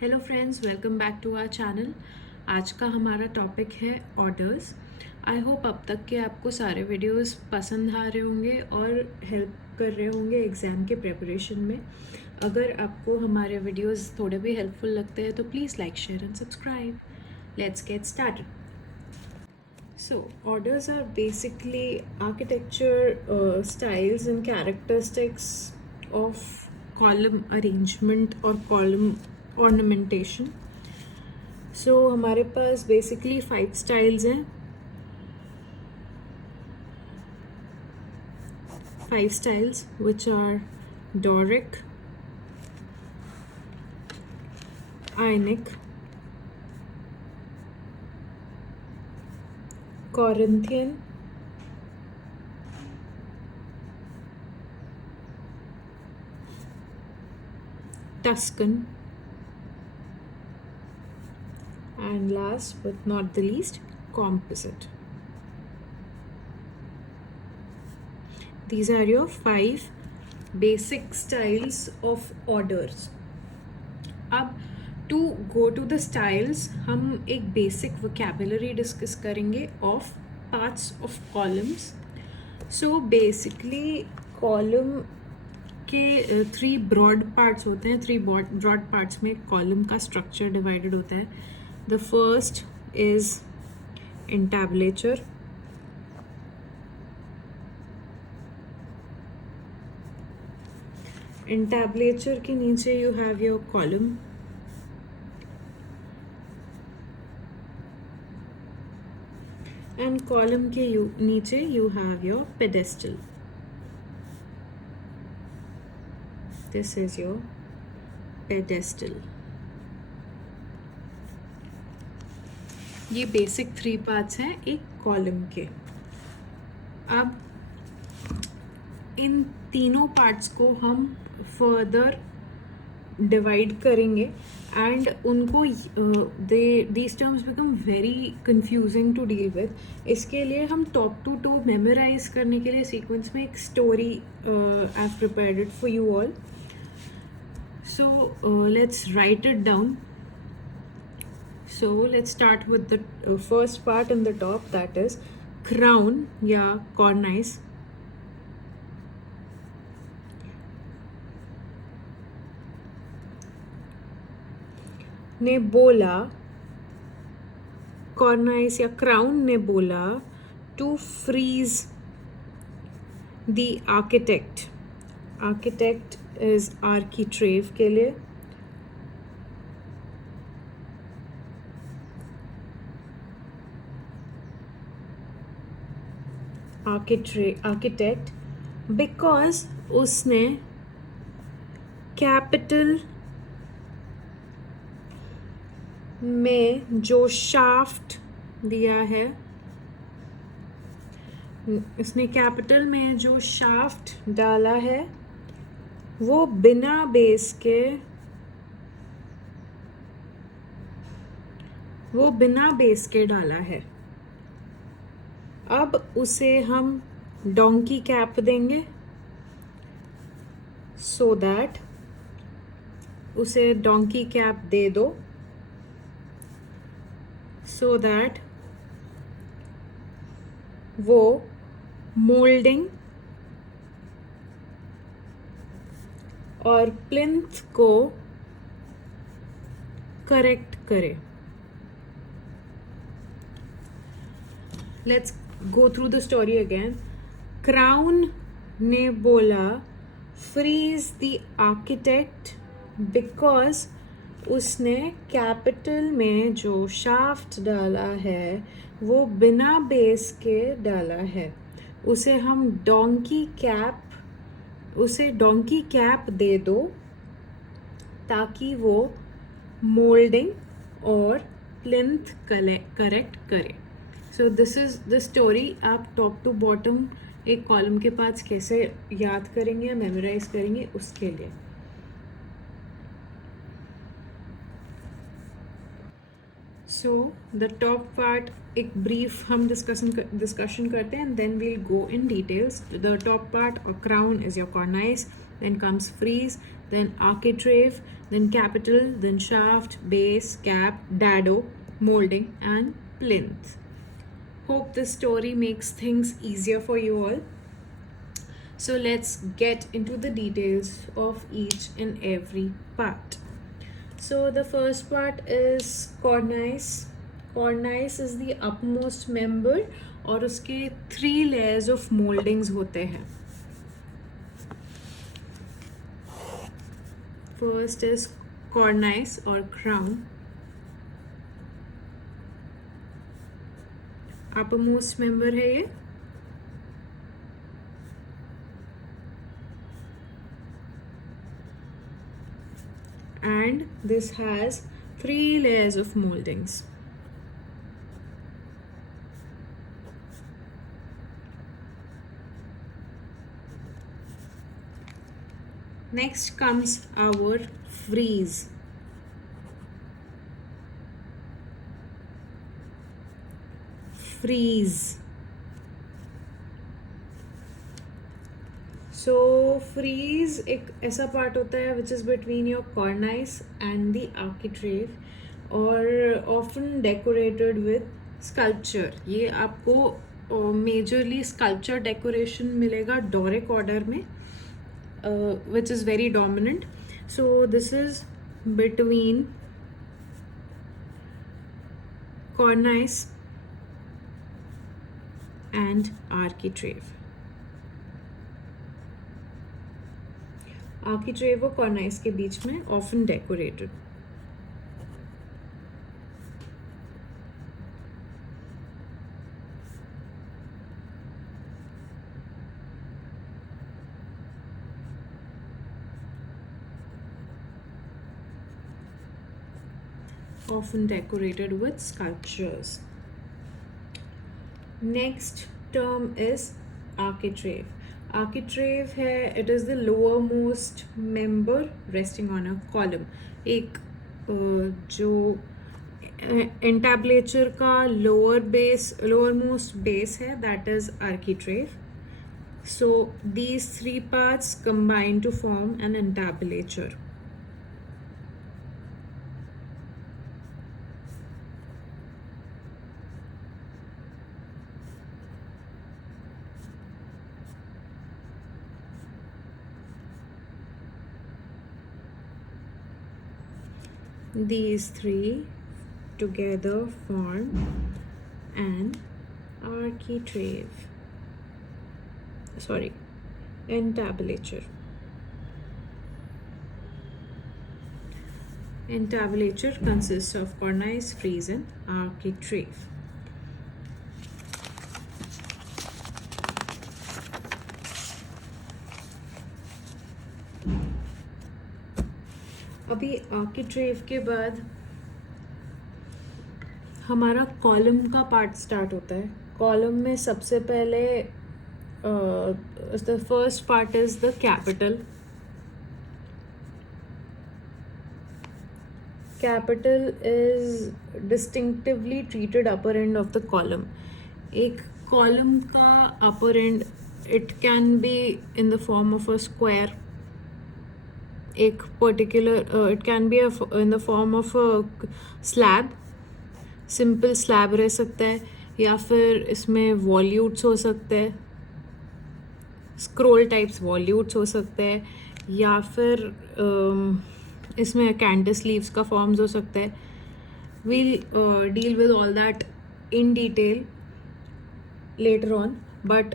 Hello friends, welcome back to our channel. आज का हमारा टॉपिक है ऑर्डर्स। आई होप अब तक के आपको सारे वीडियोस पसंद आ रहे होंगे और हेल्प कर रहे होंगे एग्ज़ाम के प्रिपरेशन में। अगर आपको हमारे वीडियोस थोड़े भी हेल्पफुल लगते हैं तो please like, share and subscribe. Let's get started. So, orders are basically architecture styles and characteristics of column arrangement or column ornamentation. So, हमारे पास basically 5 styles हैं. 5 styles which are Doric, Ionic, Corinthian, Tuscan, and last but not the least, Composite. These are your 5 basic styles of orders. अब to go to the styles हम एक basic vocabulary discuss करेंगे of parts of columns. So basically column के 3 broad parts होते हैं. 3 broad parts में column का structure divided होता है. The first is entablature. Entablature के नीचे you have your column. And column के नीचे you have your pedestal. This is your pedestal. ये बेसिक 3 पार्ट्स हैं एक कॉलम के. अब इन तीनों पार्ट्स को हम फर्दर डिवाइड करेंगे एंड उनको these terms become very confusing to deal with. इसके लिए हम टॉप टू टो मेमोराइज करने के लिए सीक्वेंस में एक story I have prepared it for you all. So let's write it down. So let's start with the first part in the top, that is crown या cornice. ने बोला, cornice या crown ने बोला to freeze the architect. Architect is architrave के लिए. Architect because उसने कैपिटल में जो शाफ्ट दिया है, उसने कैपिटल में जो शाफ्ट डाला है वो बिना बेस के डाला है. अब उसे हम डोंकी कैप देंगे सो दैट उसे डोंकी कैप दे दो सो दैट वो मोल्डिंग और प्लिंथ को करेक्ट करे. Let's go through the story again. Crown ने बोला freeze the architect because उसने कैपिटल में जो शाफ्ट डाला है वो बिना बेस के डाला है. उसे डोंकी कैप दे दो ताकि वो मोल्डिंग और प्लिंथ करेक्ट करे. So this is the story. आप टॉप टू बॉटम एक कॉलम के पास कैसे याद करेंगे या मेमोराइज करेंगे उसके लिए. So the top part एक brief हम discussion करते हैं, and then we'll go in details. The top part, a crown, is your cornice, then comes frieze, then architrave, then capital, then shaft, base, cap, dado, molding, and plinth. Hope this story makes things easier for you all. So let's get into the details of each and every part. So the first part is cornice. Cornice is the upmost member और उसके 3 layers of moldings होते हैं. First is cornice or crown. uppermost member है ये. And this has 3 layers of moldings. Next comes our frieze. Frieze. So frieze एक ऐसा पार्ट होता है which is between your cornice and the architrave और often decorated with sculpture. ये आपको majorly sculpture decoration मिलेगा Doric order में, which is very dominant. So this is between cornice and architrave. Architrave और cornice के बीच में often decorated. Often decorated with sculptures. Next term is architrave. Architrave है, it is the lowermost member resting on a column. एक जो entablature का lowermost base है, that is architrave. So these 3 parts combine to form an entablature. These 3 together form an architrave. Entablature. Entablature consists of cornice, frieze, and architrave. अभी आर्किट्रेव के बाद हमारा कॉलम का पार्ट स्टार्ट होता है. कॉलम में सबसे पहले the first part is the capital. Capital is distinctively treated upper end of the column. एक कॉलम का upper end, it can be in the form of a square. एक particular it can be in the form of slab. Simple slab रह सकता है, या फिर इसमें वॉल्यूट्स हो सकते हैं, स्क्रोल टाइप्स वॉल्यूट्स हो सकते हैं, या फिर इसमें कैंटिसलीव्स का फॉर्म्स हो सकता है. We'll deal with all that in detail later on, but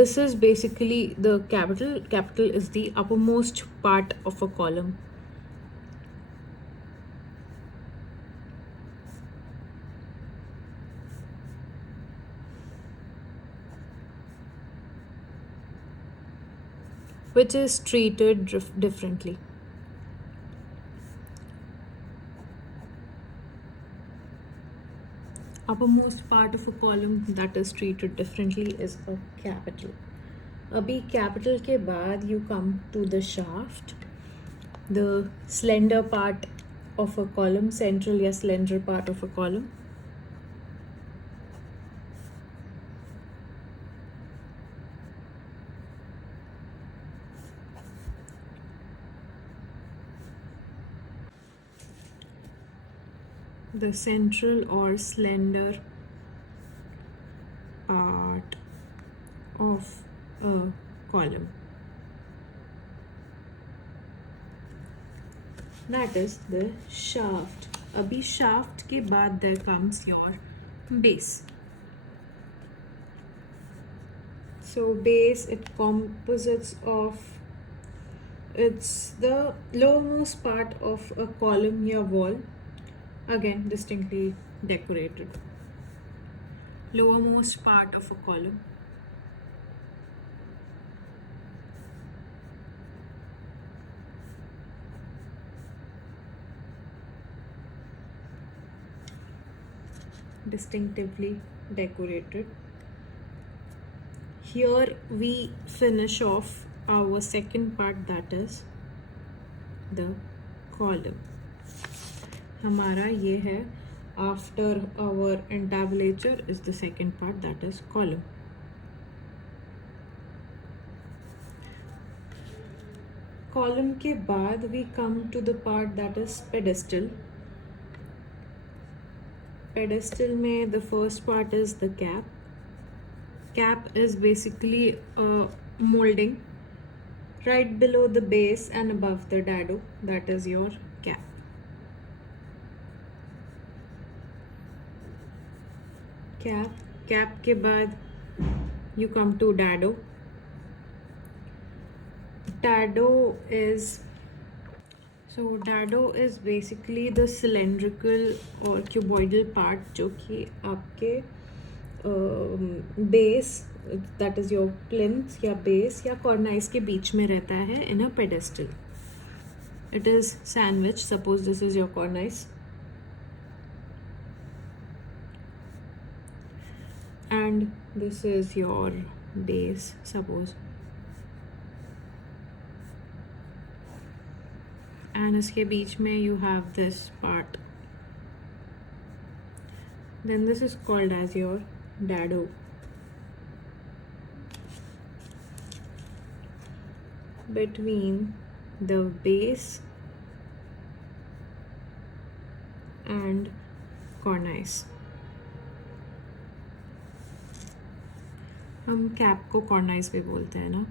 this is basically the capital. Capital is the uppermost part of a column. Which is treated differently. Uppermost part of a column that is treated differently is a capital. अभी capital के बाद you come to the shaft, the slender part of a column, central या slender part of a column. The central or slender part of a column. That is the shaft. अभी shaft के बाद there comes your base. So base, it composites of, it's the lowermost part of a column या wall, again distinctly decorated. Lowermost part of a column. Distinctively decorated. Here we finish off our second part, that is the column. हमारा ये है after our entablature is the second part, that is column. Column के बाद we come to the part that is pedestal. Pedestal में the first part is the cap. Cap is basically a molding right below the base and above the dado, that is your cap. Cap के बाद you come to dado. Dado is basically the cylindrical or cuboidal part जो कि आपके base, that is your plinth या base या cornice के बीच में रहता है in a pedestal. It is sandwich. Suppose this is your cornice and this is your base, suppose, and इसके बीच में you have this part. Then this is called as your dado. Between the base and cornice. हम कैप को cornice पे बोलते हैं ना.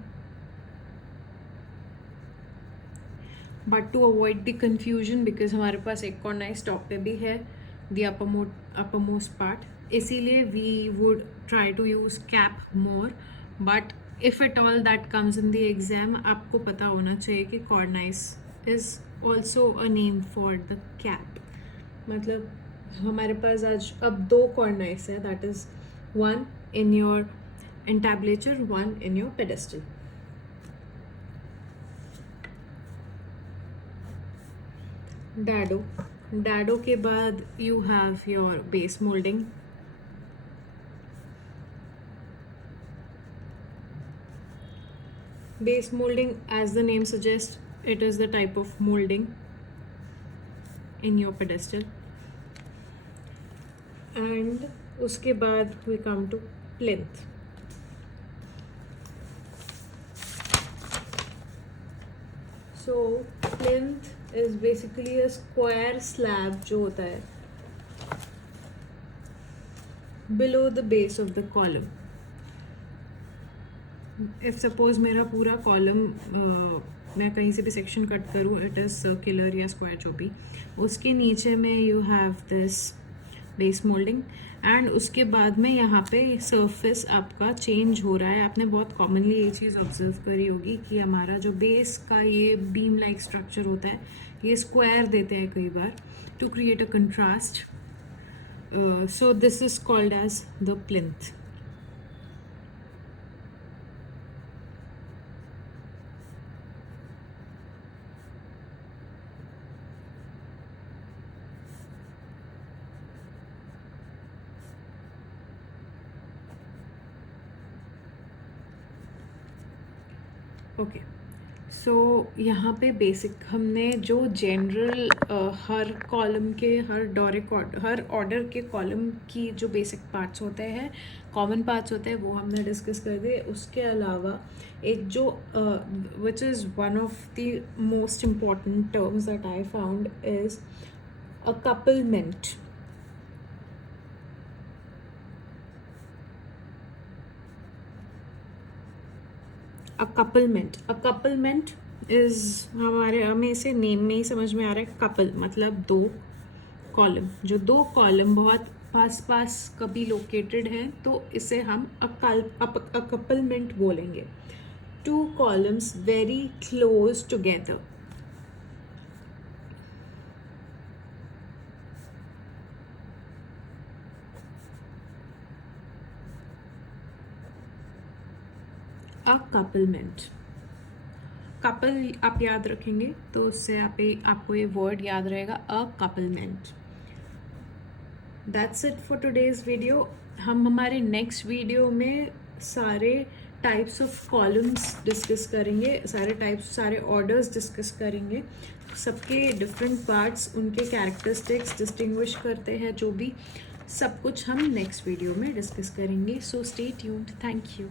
But to avoid the confusion, because हमारे पास एक cornice top पे भी है, the uppermost part, इसीलिए we would try to use cap more. But if at all that comes in the exam, आपको पता होना चाहिए कि cornice is also a name for the cap. मतलब हमारे पास आज अब 2 cornice है, that is one in your entablature, one in your pedestal. Dado के बाद you have your base molding. Base molding, as the name suggests, it is the type of molding in your pedestal. And उसके बाद we come to plinth. So plinth is basically a square slab जो होता है below the base of the column. If suppose मेरा पूरा column मैं कहीं से भी section cut करूँ, it is circular या square जो भी, उसके नीचे में you have this base molding and उसके बाद में यहाँ पे surface आपका change हो रहा है. आपने बहुत commonly ये चीज़ observe करी होगी कि हमारा जो base का ये beam like structure होता है, ये square देते हैं कई बार to create a contrast. So this is called as the plinth. Okay, सो यहाँ पे बेसिक हमने जो जनरल हर कॉलम के हर ऑर्डर के कॉलम की जो बेसिक पार्ट्स होते हैं, कॉमन पार्ट्स होते हैं, वो हमने डिस्कस कर दिए। उसके अलावा एक जो which is one of the most important terms that I found is accouplement. Accouplement is हमें इसे नेम में ही समझ में आ रहा है। कपल मतलब दो कॉलम, जो दो कॉलम बहुत पास पास कभी लोकेटेड हैं, तो इसे हम अ कपलमेंट बोलेंगे। Two columns very close together. Accouplement. Couple आप याद रखेंगे तो उससे आपको ये वर्ड याद रहेगा, accouplement. That's it for today's video. हम हमारे नेक्स्ट वीडियो में सारे टाइप्स ऑफ कॉलम्स डिस्कस करेंगे, सारे ऑर्डर्स डिस्कस करेंगे, सबके डिफरेंट पार्ट्स, उनके कैरेक्टरिस्टिक्स डिस्टिंग्विश करते हैं, जो भी सब कुछ हम नेक्स्ट वीडियो में डिस्कस करेंगे। So stay tuned. Thank you.